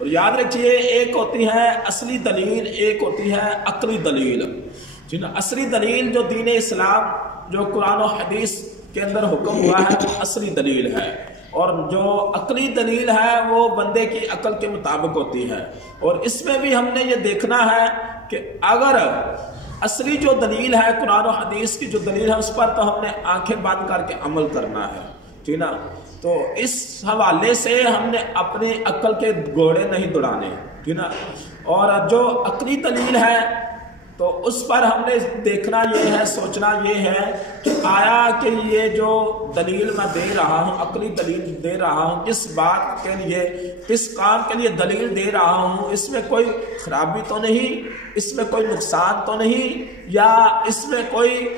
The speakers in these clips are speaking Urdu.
اور یاد رکھیے ایک ہوتی ہے اصلی دلیل، ایک ہوتی ہے عقلی دلیل. اصلی دلیل جو دین اسلام جو قرآن و حدیث کے اندر حکم ہوا ہے وہ اصلی دلیل ہے، اور جو عقلی دلیل ہے وہ بندے کی عقل کے مطابق ہوتی ہے. اور اس میں بھی ہم نے یہ دیکھنا ہے کہ اگر اصلی جو دلیل ہے قرآن و حدیث کی جو دلیل ہے اس پر تو ہم نے آنکھیں بند کر کے عمل کرنا ہے، ٹھیک نا. تو اس حوالے سے ہم نے اپنی عقل کے گھوڑے نہیں دوڑانے، ٹھیک نا. اور جو عقلی دلیل ہے تو اس پر ہم نے دیکھنا یہ ہے، سوچنا یہ ہے کہ آیا کہ یہ جو دلیل میں دے رہا ہوں، عقلی دلیل دے رہا ہوں، اس بات کے لیے، اس کام کے لیے دلیل دے رہا ہوں، اس میں کوئی خرابی تو نہیں، اس میں کوئی نقصان تو نہیں، یا اس میں کوئی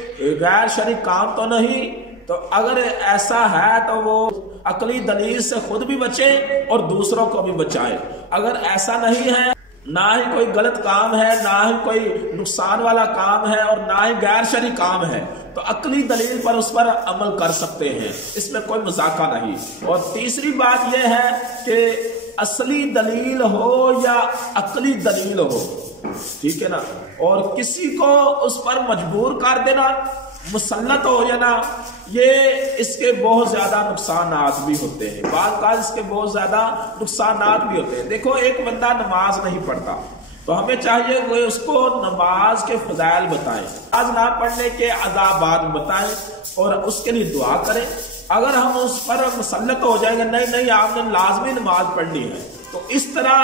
غیر شرعی کام تو نہیں. تو اگر ایسا ہے تو وہ عقلی دلیل سے خود بھی بچے اور دوسروں کو بھی بچائے. اگر ایسا نہیں ہے، نہ ہی کوئی غلط کام ہے، نہ ہی کوئی نقصان والا کام ہے، اور نہ ہی غیر شرعی کام ہے، تو عقلی دلیل پر اس پر عمل کر سکتے ہیں، اس میں کوئی مذاکرہ نہیں. اور تیسری بات یہ ہے کہ اصلی دلیل ہو یا عقلی دلیل ہو، ٹھیک ہے نا، اور کسی کو اس پر مجبور کر دینا، مسلط ہو جانا، یہ اس کے بہت زیادہ نقصانات بھی ہوتے ہیں. بعض اوقات اس کے بہت زیادہ نقصانات بھی ہوتے ہیں. دیکھو ایک بندہ نماز نہیں پڑھتا تو ہمیں چاہیے وہ اس کو نماز کے فضائل بتائیں، نماز نہ پڑھنے کے عذابات بتائیں اور اس کے لیے دعا کریں. اگر ہم اس پر مسلط ہو جائیں گے نہیں آپ نے لازمی نماز پڑھنی ہے، تو اس طرح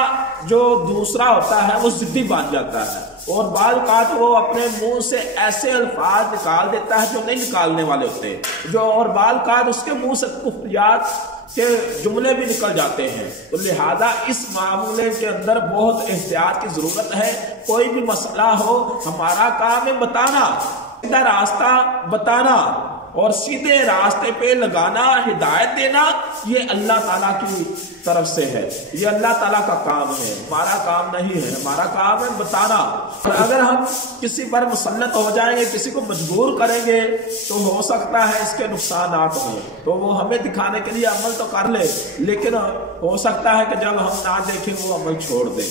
جو دوسرا ہوتا ہے وہ ضدی بن جاتا ہے، اور بعض اوقات وہ اپنے منہ سے ایسے الفاظ نکال دیتا ہے جو نہیں نکالنے والے ہوتے، اور بعض اوقات اس کے منہ سے کفریات کے جملے بھی نکل جاتے ہیں. تو لہذا اس معاملے کے اندر بہت احتیاط کی ضرورت ہے. کوئی بھی مسئلہ ہو، ہمارا کام ہے بتانا، سیدھا راستہ بتانا اور سیدھے راستے پہ لگانا، ہدایت دینا، یہ اللہ تعالیٰ کی طرف سے ہے، یہ اللہ تعالیٰ کا کام ہے، ہمارا کام نہیں ہے. ہمارا کام ہے بتانا. اور اگر ہم کسی پر مسلط ہو جائیں گے، کسی کو مجبور کریں گے، تو ہو سکتا ہے اس کے نقصانات ہوں. تو وہ ہمیں دکھانے کے لیے عمل تو کر لے، لیکن ہو سکتا ہے کہ جب ہم نہ دیکھیں وہ عمل چھوڑ دیں.